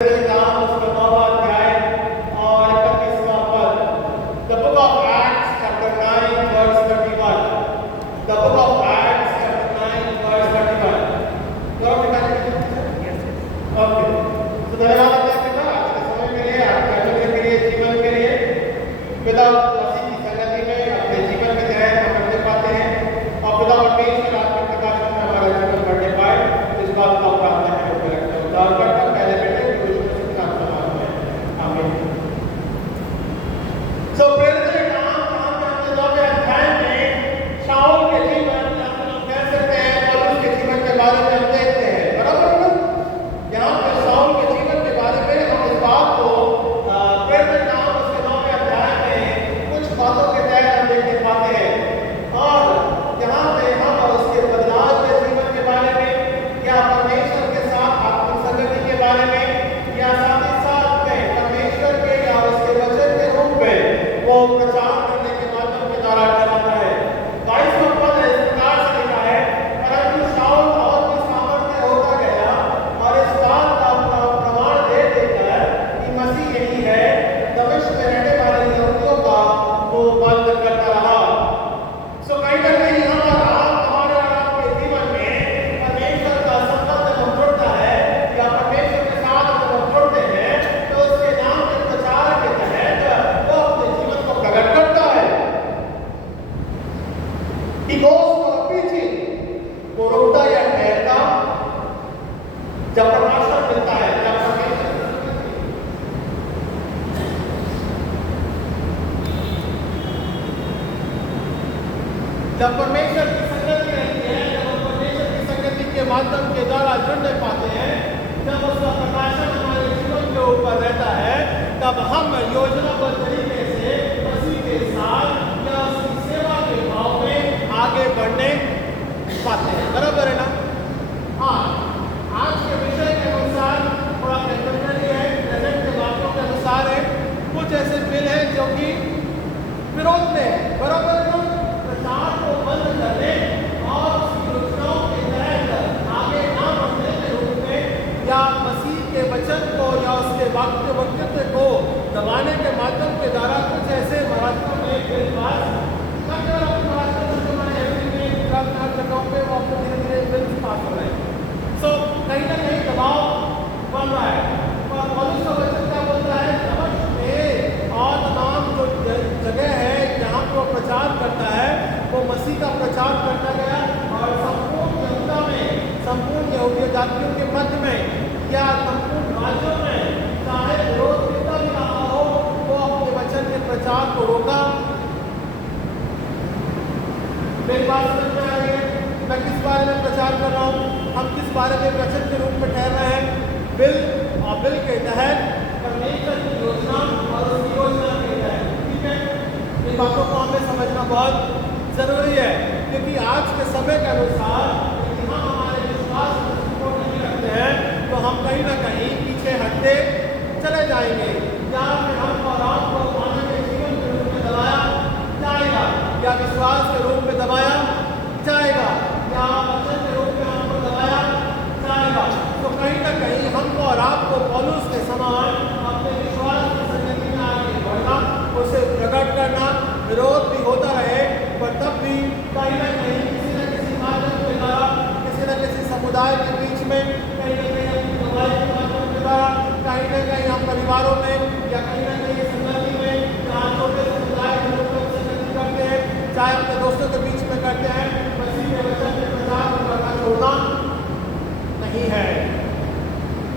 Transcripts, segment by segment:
नाम उसका 9वां अध्याय और 31वां पद। The book of Acts chapter 9 verse 31. The book of Acts chapter 9 verse 31. तो आप निकाल लीजिए। ओके। तो धन्यवाद पिता आज के समय के लिए, आपके अनुग्रह के लिए, जीवन के लिए। पिता मसीह की संगति में अपने जीवन के तहत हम बढ़ने पाते हैं और पिता परमेश्वर आपके प्रकाश में हमारा जीवन बढ़ने पाए इस बात को प्रार्थना करते हैं। उद्धार करते So प्रेरित के काम जहाँ पे हमने 9वें अध्याय में शाऊल के जीवन या फिर हम कह सकते हैं पौलुस के जीवन के बारे में हम देखते हैं, बराबर है ना? यहाँ पे शाऊल के जीवन के बारे में हम इस बात को प्रेरित के काम उसके 9वें अध्याय में कुछ बातों के तहत हम देखने पाते हैं और यहाँ पे हम और उसके बदलाव के जीवन के बारे में या परमेश्वर के साथ आत्मिक संगति के बारे में या साथ ही साथ में परमेश्वर के या उसके वचन के रूप में वो प्रचार करने के माध्यम के द्वारा कराता है। 22वां पद इस प्रकार से लिखा है, परंतु शाऊल और भी सामर्थ्य होता गया और इस बात का प्रमाण दे देकर कि मसीह यही है, दमिश्क में रहने वाले यहूदियों का वो बंद करता रहा। सो कहीं ना कहीं हम और आप हमारे और आपके जीवन में परमेश्वर का संबंध जब जुड़ता है या परमेश्वर के साथ जब हम जुड़ते हैं तो उसके नाम के प्रचार के तहत वो अपने जीवन को प्रकट करता है। He goes for preaching, वो रुकता या ठहरता जब प्रकाशन मिलता है, जब परमेश्वर की संगति रहती है, जब हम परमेश्वर की संगति के माध्यम के द्वारा जुड़ने पाते हैं, जब उसका प्रकाशन हमारे जीवन के ऊपर रहता है, तब हम योजनाबद्ध तरीके से मसीह के साथ या उसकी सेवा के भाव में आगे बढ़ने पाते हैं, बराबर है ना? हाँ, आज के विषय के अनुसार थोड़ा कंटेम्परेरी है, प्रेजेंट के बातों के अनुसार है, कुछ ऐसे बिल हैं जो कि विरोध में बराबर है ना? प्रचार को बंद करने और उसकी योजनाओं के तहत आगे ना बढ़ने के रूप में या मसीह के वचन को या उसके वक्तव्य को दबाने के माध्यम के द्वारा कुछ ऐसे महाराष्ट्र में मेरे पास जगहों पे वो अपने धीरे धीरे बिल्स पास हो रहे हैं। सो कहीं ना कहीं दबाव बन रहा है और पौलुस का वचन क्या बोलता है, दमिश्क में और तमाम जो जगह है जहाँ पर वो प्रचार करता है वो मसीह का प्रचार करता गया और संपूर्ण जनता में, संपूर्ण यहूदी जातियों के मध्य में या संपूर्ण राज्यों में चाहे विरोध कितना भी रहा हो वो अपने वचन के प्रचार को रोका। मेरी बात समझ में आ रही है? मैं किस बारे में प्रचार कर रहा हूँ, हम किस बारे में वचन के रूप में ठहर रहे हैं? बिल और बिल के तहत परमेश्वर की योजना और उसकी योजना के तहत, ठीक है? इन बातों को हमें समझना बहुत जरूरी है क्योंकि आज के समय के अनुसार यदि हम हमारे विश्वास को सपोर्ट नहीं रखते हैं तो हम कहीं ना कहीं पीछे हटते चले जाएंगे या फिर हम और आपको मानव के जीवन के रूप में दबाया जाएगा या विश्वास के रूप में दबाया जाएगा या वचन के रूप में हमको दबाया जाएगा। तो कहीं ना कहीं हमको और आपको पौलुस के समान अपने विश्वास की संगति में आगे बढ़ना, उसे प्रकट करना, विरोध भी होता रहे पर तब भी कहीं ना कहीं किसी न किसी माध्यम के द्वारा, किसी न किसी समुदाय के बीच में, कहीं ना कहीं अपनी दवाई के माध्यम के द्वारा, कहीं ना कहीं हम परिवारों में या कहीं ना कहीं संगति में जहाँ छोटे समुदाय के लोग संगति करते हैं, चाहे अपने दोस्तों के बीच में करते हैं, मसीह के वचन के प्रचार करना छोड़ना नहीं है।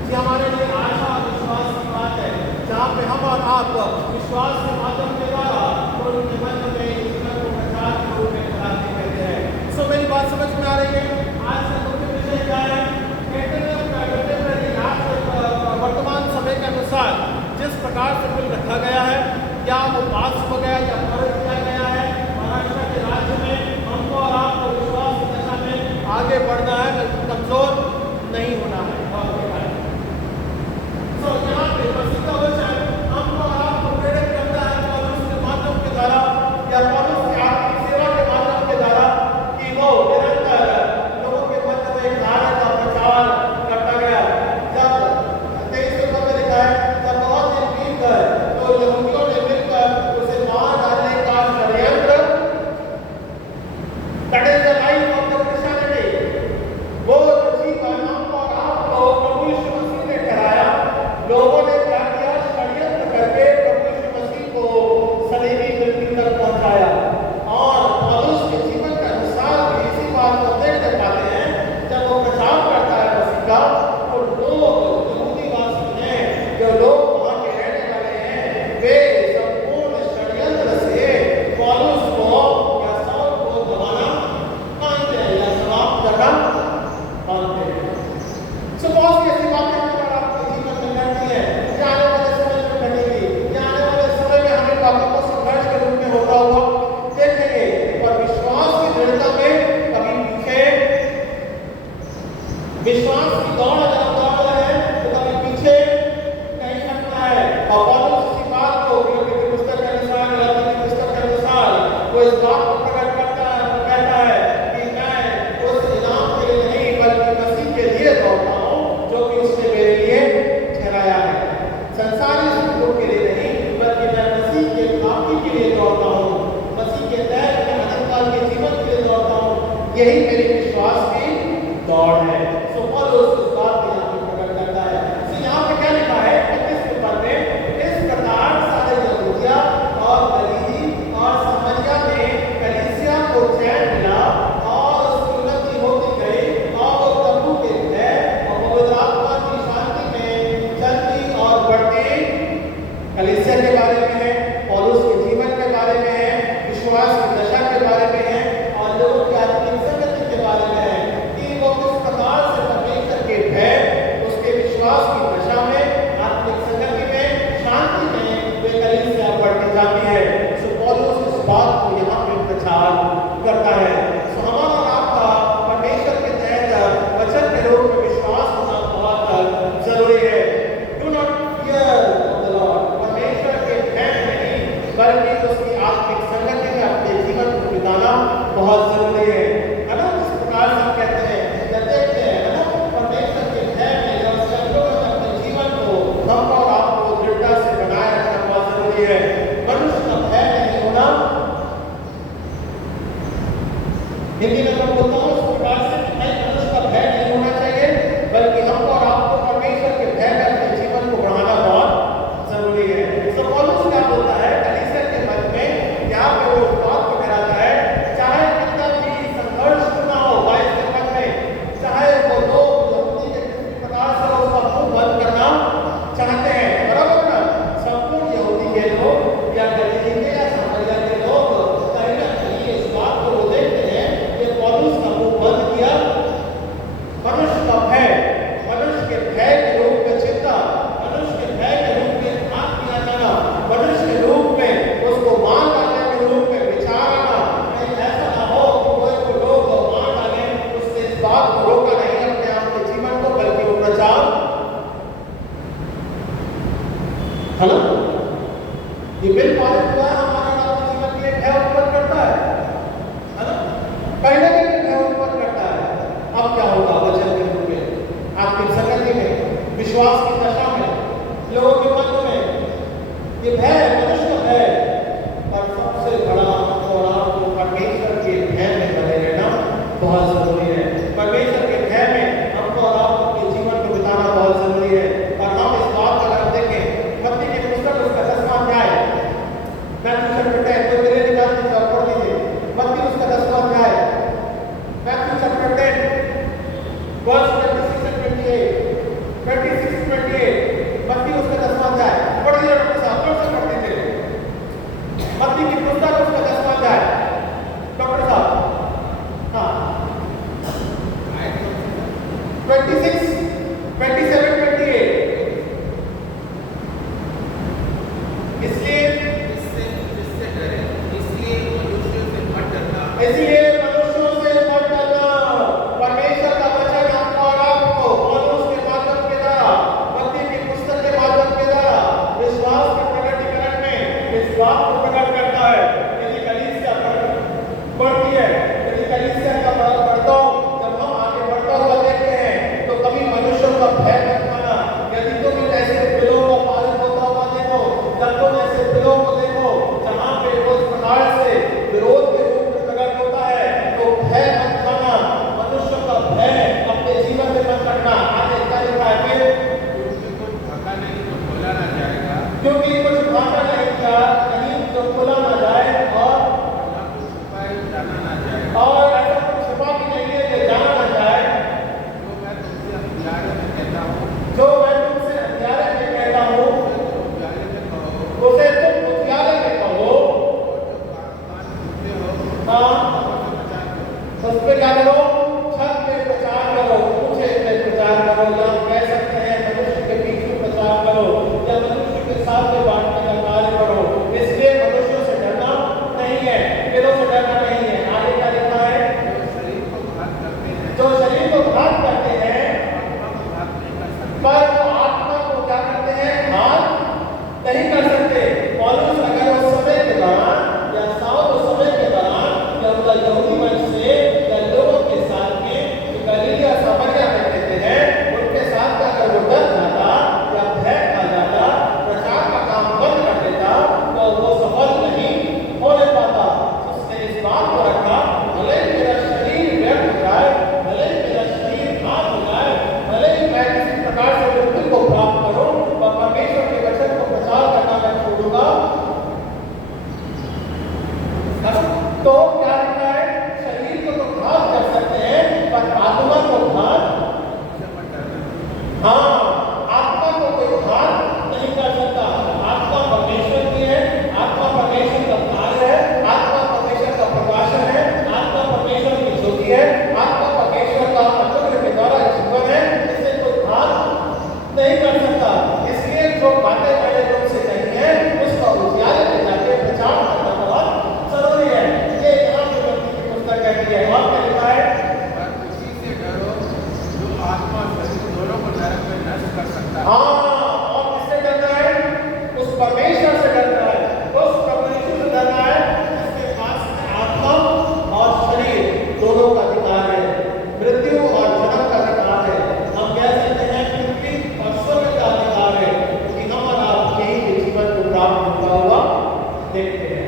ये हमारे लिए आशा और विश्वास की बात है जहाँ पे हम और आप विश्वास के माध्यम के द्वारा उनके मध्य में ईश्वर को प्रचार के रूप में कराते रहते हैं। सो मेरी बात समझ में आ रही है? आज का मुख्य विषय क्या है? वर्तमान समय के अनुसार जिस प्रकार से बिल रखा गया है क्या वो पास हो गया या पारित किया गया है महाराष्ट्र के राज्य में, हमको और आपको विश्वास की दिशा में आगे बढ़ना है, बल्कि कमजोर नहीं होना है। तो यहाँ पे मसीह का वचन हमको और आपको प्रेरित करता है पौलुस के माध्यम के द्वारा या पौलुस की आत्मिक सेवा के माध्यम के द्वारा कि वो निरंतर लोगों के मध्य में एक धारा का प्रचार करता गया। जब 23 पद में यही मेरी विश्वास की दौड़ है। सो पौलुस इस बात को यहाँ पे प्रकट करता है। सो यहाँ पे क्या लिखा है 25वें पद में, इस प्रकार सारे यहूदिया और गलीली और सामरिया में कलीसिया को चैन मिला और उसकी उन्नति होती गई और वो प्रभु के भय और पवित्र आत्मा की शांति में चलती और बढ़ती। कलीसिया के बारे में है, पौलुस के जीवन के बारे में है, विश्वास की दशा के बारे में है और लोगों की आत्मिक संगति के बारे में है कि वो किस प्रकार से परमेश्वर के भय, उसके विश्वास की दशा में, आत्मिक संगति में, शांति में वे कलीसिया बढ़ती जाती है। सो पौलुस इस बात को यहाँ पे प्रचार करता है। सो हमारा और आपका परमेश्वर के तहत वचन के रूप में विश्वास होना बहुत जरूरी है। Do not fear the Lord, परमेश्वर के भय नहीं बल्कि उसकी आत्मिक संगति में अपने जीवन को बिताना बहुत जरूरी है ना। जिस प्रकार से हम कहते हैं जब देखते हैं है ना, परमेश्वर के भय में जब संतों में अपने जीवन को हम और आपको दृढ़ता से बनाए रखना बहुत जरूरी है। मनुष्य का भय नहीं होना, हिंदी में मैं बोलता हूँ उस प्रकार से कि मनुष्य का भय नहीं होना चाहिए, बल्कि हमको और आपको परमेश्वर के भय में अपने जीवन को बढ़ाना बहुत जरूरी है। सो पौलुस क्या बोलता है कलीसिया के मध्य में, यहाँ पे वो बात को कराता है, चाहे कितना भी संघर्ष क्यों ना हो 22वें पद में, चाहे वो लोग यहूदी के किसी प्रकार से उसका मुंह बंद करना चाहते हैं, बराबर ना, संपूर्ण यहूदी के लोग या गलीली के या सामरिया के लोग कहीं ना कहीं इस बात को वो देखते हैं कि पौलुस का मुंह बंद किया। मनुष्य का भय, मनुष्य के भय के रूप में चिंता, मनुष्य के भय के रूप में ध्यान किया जाना, मनुष्य के रूप में उसको मान डालने के रूप में विचार आना, कहीं ऐसा ना हो कि कोई को लोग मान डाले, उससे इस बात को रोका नहीं अपने आप के जीवन को, बल्कि वो प्रचार है ना। ये बिल पालन हुआ हमारे आपके जीवन के लिए भय उत्पन्न करता है ना, पहले भी भय उत्पन्न करता है। अब क्या होगा वचन के रूप में, आत्मिक संगति में, विश्वास की दशा में, लोगों के मन में ये भय, मनुष्य का भय, और सबसे बड़ा और आपको परमेश्वर के भय में बने रहना बहुत जरूरी है। परमेश्वर के भय में हमको और आपके जीवन को बिताना बहुत जरूरी है। और हम इस बात को अगर देखें मत्ती के पुस्तक उसका 10वां अध्याय और क्या लिखा है? पर उसी से डरो जो आत्मा शरीर दोनों को नरक में नष्ट कर सकता है। हाँ, और किससे डरना है? उस परमेश्वर से